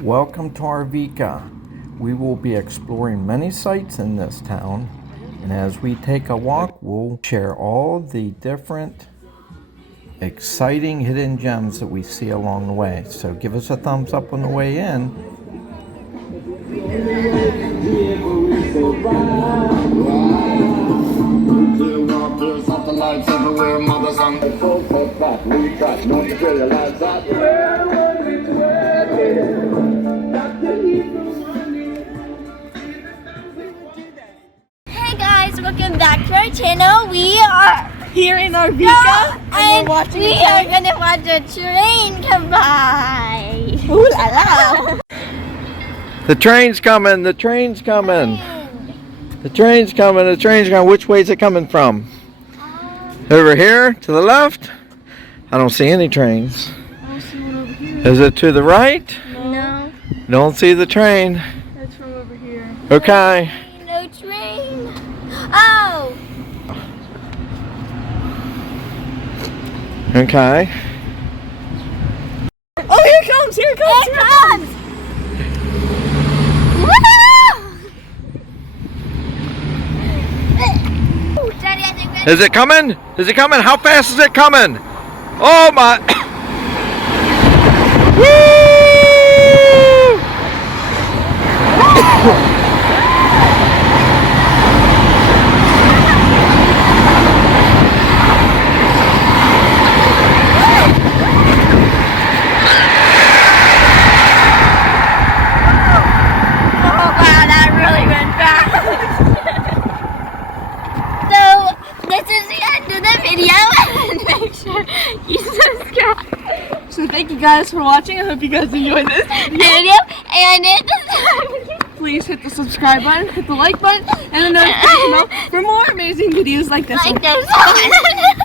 Welcome to Arvika. We will be exploring many sites in this town, and as we take a walk, we'll share all the different exciting hidden gems that we see along the way. So give us a thumbs up on the way in. Hey guys, welcome back to our channel. We are here in Arvika, and we are gonna watch a train come by. Ooh la la! The train's coming, the train's coming. The train's coming, the train's coming. Which way is it coming from? Over here, to the left? I don't see any trains. I don't see one over here. Is it to the right? No. Don't see the train. It's from over here. Okay. No train. Oh! Okay. Oh, here it comes! Here it comes! Here it comes! Woo! Daddy, I think that's... Is it coming? Is it coming? How fast is it coming? Oh my! Woo! Make sure you subscribe. So thank you guys for watching. I hope you guys enjoyed this video. And please hit the subscribe button, hit the like button, and the notification bell for more amazing videos like this one. Like this one.